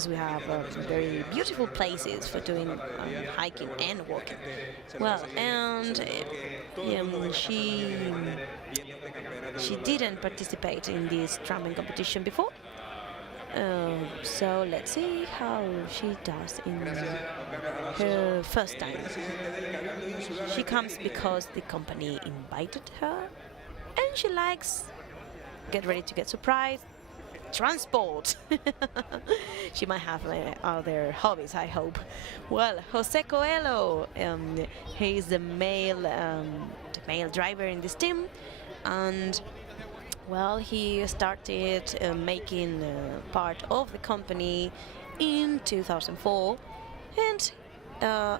as we have very beautiful places for doing hiking and walking. Well, and she didn't participate in this tramping competition before. So let's see how she does in her first time. She comes because the company invited her, and she likes, get ready to get surprised, transport. She might have other hobbies, I hope. Well, Jose Coelho, he is the male driver in this team, and well, he started making part of the company in 2004, and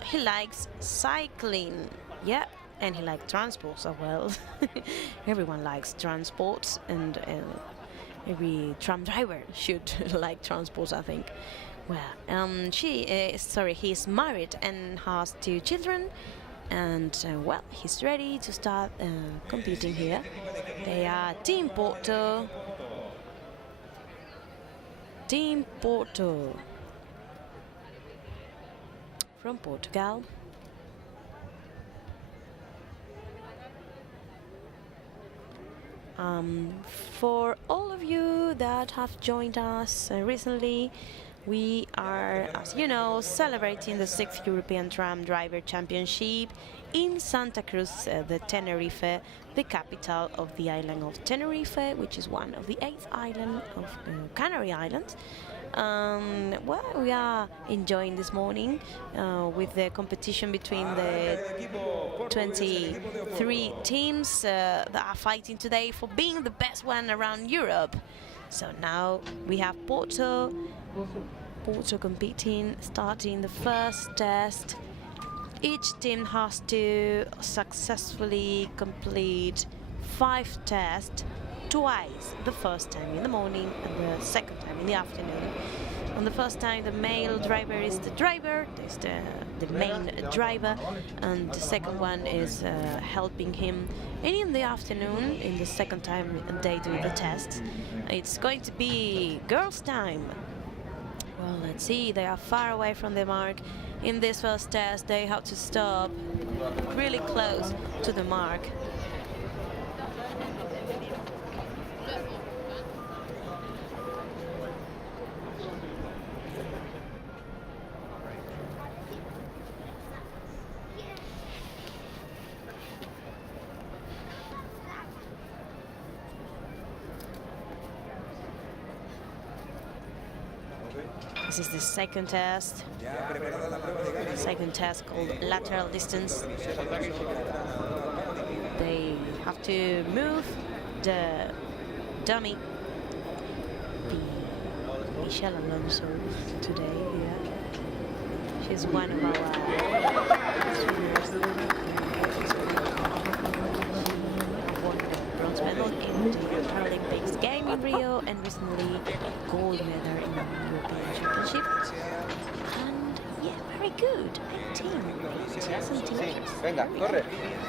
he likes cycling. Yeah, and he likes transports as well. Everyone likes transports, and every tram driver should like transports, I think. Well, he's married and has 2 children, and well, he's ready to start competing here. They are Team Porto. Team Porto from Portugal. For all of you that have joined us recently, we are, as you know, celebrating the 6th European Tram Driver Championship in Santa Cruz de Tenerife, the capital of the island of Tenerife, which is one of the 8th islands of Canary Islands. Well, we are enjoying this morning with the competition between the 23 teams that are fighting today for being the best one around Europe. So now we have Porto competing, starting the first test. Each team has to successfully complete 5 tests, twice, the first time in the morning and the second time in the afternoon. On the first time, the male driver is the driver, is the main driver, and the second one is helping him. And in the afternoon, in the second time they do the tests, it's going to be girls' time. Well, let's see, they are far away from the mark. In this first test, they have to stop really close to the mark. This is the second test. Second test called lateral distance. They have to move the dummy, the Michelle Alonso today. Yeah, she's one of our won the bronze medal in the Paralympics game in Rio, and recently gold medal in the European Championship. And yeah, very good. 18 centimeters. Venga, corre.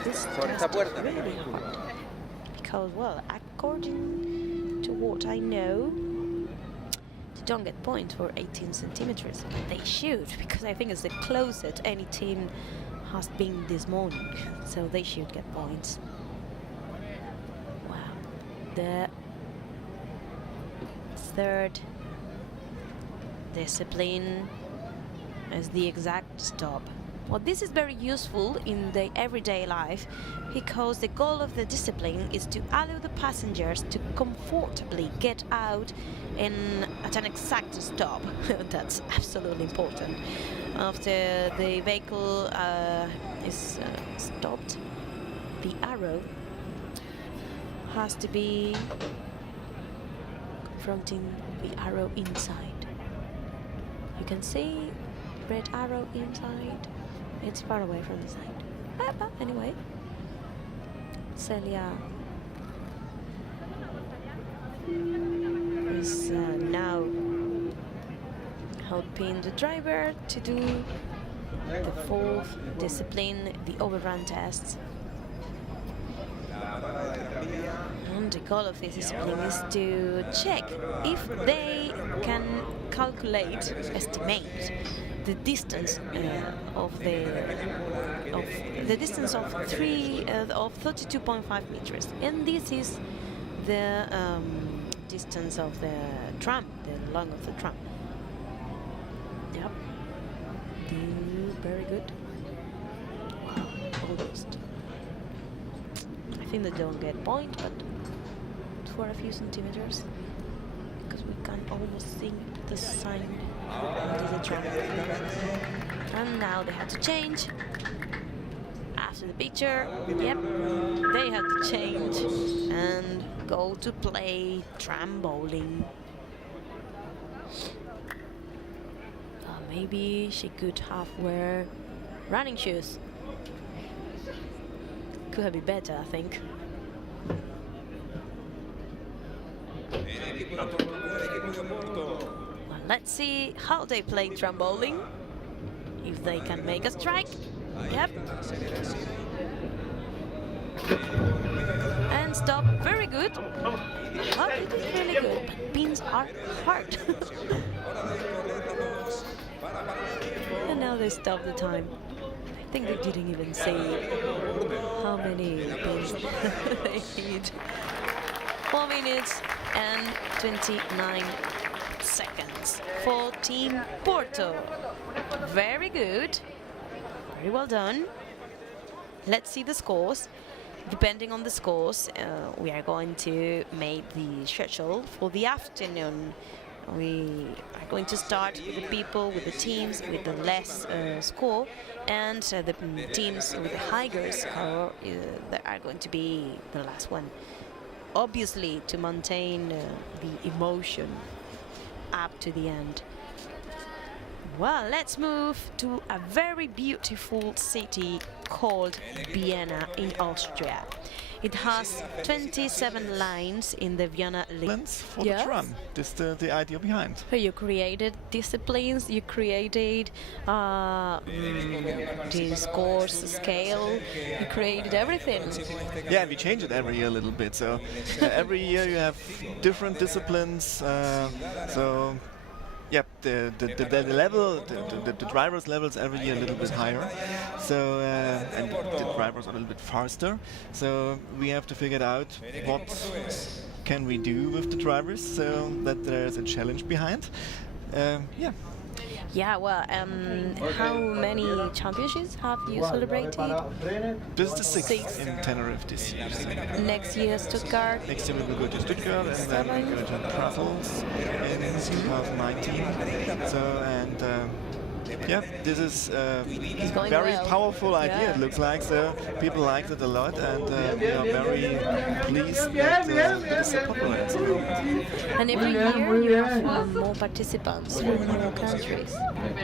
This Por esta test puerta. is really hard because, well, according to what I know, they don't get points for 18 centimeters. They should, because I think it's the closest any team has been this morning, so they should get points. Wow. The third discipline is the exact stop. Well, this is very useful in the everyday life because the goal of the discipline is to allow the passengers to comfortably get out at an exact stop. That's absolutely important. After the vehicle is stopped, the arrow has to be confronting the arrow inside. You can see red arrow inside. It's far away from the side. But anyway, Celia is now helping the driver to do the fourth discipline, the overrun tests. And the goal of this discipline is to check if they can calculate, estimate the distance of the distance of 32.5 meters, and this is the distance of the tram, the length of the tram. Yep. Very good. Wow, almost. I think they don't get point, but for a few centimeters, because we can almost see the sign under the tram. And now they have to change. After the picture, yep, they have to change and go to play tram bowling. Maybe she could have wear running shoes. Could have been better, I think. Well, let's see how they play tram bowling. If they can make a strike. Yep. And stop. Very good. Well, it is really good, but pins are hard. And now they stop the time. I think they didn't even say how many pins they hit. 4 minutes and 29 seconds for Team Porto. Very good. Very well done. Let's see the scores. Depending on the scores, we are going to make the schedule for the afternoon. We are going to start with the people, with the teams with the less score, and the teams with the higher score that are going to be the last one. Obviously, to maintain the emotion up to the end. Well, let's move to a very beautiful city called Vienna in Austria. It has 27 lines in the Vienna lines for the tram. This is the idea behind. So you created disciplines, you created the scores, scale, you created everything. Yeah, we change it every year a little bit. So every year you have different disciplines. Yep, the level, the drivers' levels every year a little bit higher. So and the drivers are a little bit faster. So we have to figure out what can we do with the drivers, so that there is a challenge behind. Yeah. Yeah, well, how many championships have you celebrated? This is the sixth in Tenerife this year. So next year, Stuttgart. Next year we will go to Stuttgart and then we go to Brussels in 2019. So and yeah, this is a very powerful idea. It looks like so. People like it a lot, and we are very pleased that it is so popular at the moment. And every year you have more participants from more countries.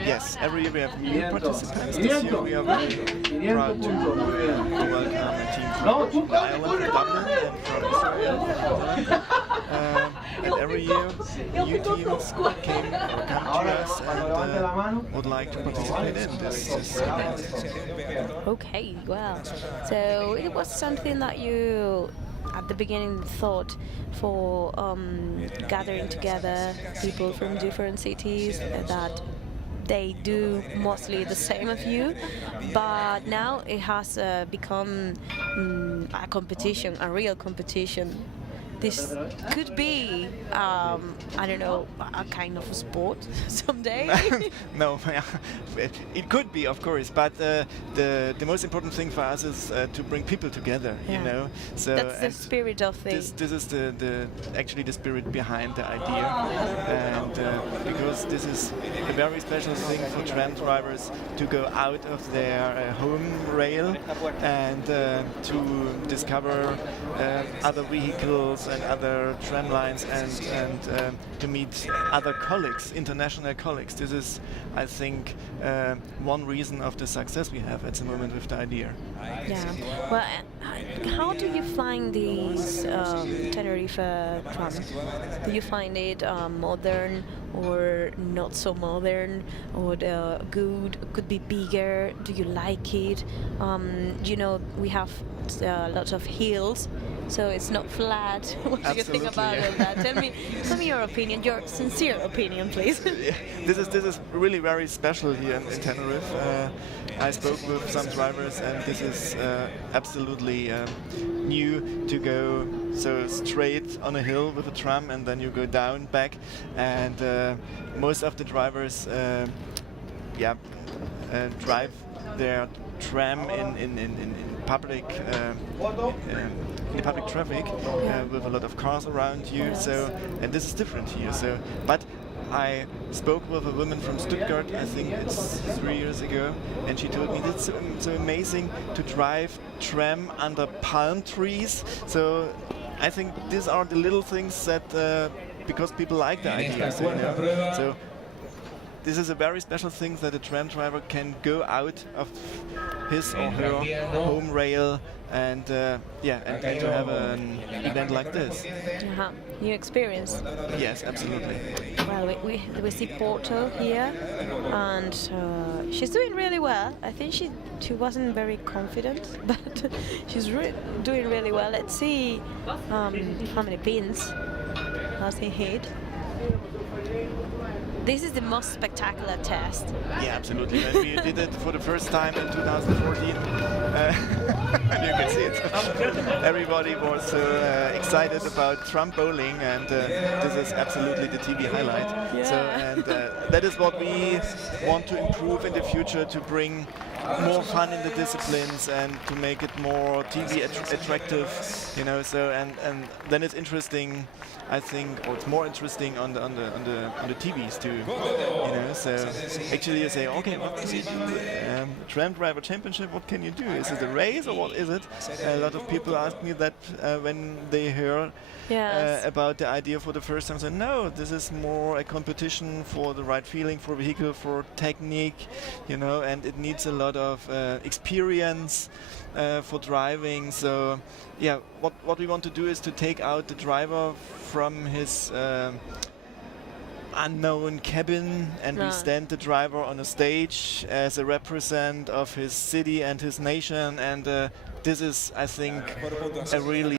Yes, every year we have new participants. This year we are very proud to welcome a team from Ireland, Dublin, and from Israel. And every year new teams come to us and would like to participate in this event. Okay, well, so it was something that you at the beginning thought for gathering together people from different cities that they do mostly the same as you, but now it has become a competition, a real competition. This could be, I don't know, a kind of sport someday. No, it could be, of course, but the most important thing for us is to bring people together. You know, so that's the spirit of it. This is actually the spirit behind the idea, and because this is a very special thing for tram drivers to go out of their home rail and to discover other vehicles and other tram lines and to meet other colleagues, international colleagues. This is, I think, one reason of the success we have at the moment with the idea. Yeah. Well, how do you find these Tenerife trams? Do you find it modern or not so modern, or the good could be bigger? Do you like it? You know, we have lots of hills, so it's not flat. What do you think Absolutely, about yeah. all that? Tell me your opinion, your sincere opinion, please. Yeah, this is really very special here in Tenerife. I spoke with some drivers, and this is absolutely new to go so straight on a hill with a tram, and then you go down back. And most of the drivers, drive their tram in public. In the public traffic with a lot of cars around you, Yes. so and this is different here. So, but I spoke with a woman from Stuttgart, I think it's 3 years ago, and she told me it's so amazing to drive tram under palm trees. So I think these are the little things that because people like the idea. So, so this is a very special thing that a tram driver can go out of his or her home rail and to have an event like this. Uh-huh. New experience. Yes, absolutely. Well, we see Porto here, and she's doing really well. I think she wasn't very confident, but she's doing really well. Let's see how many pins has he hit. This is the most spectacular test. Yeah, absolutely. When we did it for the first time in 2014, you can see it. Everybody was excited about Trump bowling, and this is absolutely the TV highlight. Yeah. So, and that is what we want to improve in the future, to bring more fun in the disciplines and to make it more TV attractive, you know. So and then it's interesting, I think, or it's more interesting on the TVs too, you know. So actually you say, okay, what can you do? Tram Driver Championship, what can you do? Is it a race or what is it? A lot of people ask me that when they hear Yes. about the idea for the first time. So no, this is more a competition for the right feeling, for vehicle, for technique, you know, and it needs a lot of experience for driving. So yeah, what we want to do is to take out the driver from his unknown cabin, and we stand the driver on a stage as a represent of his city and his nation, and this is, I think, a really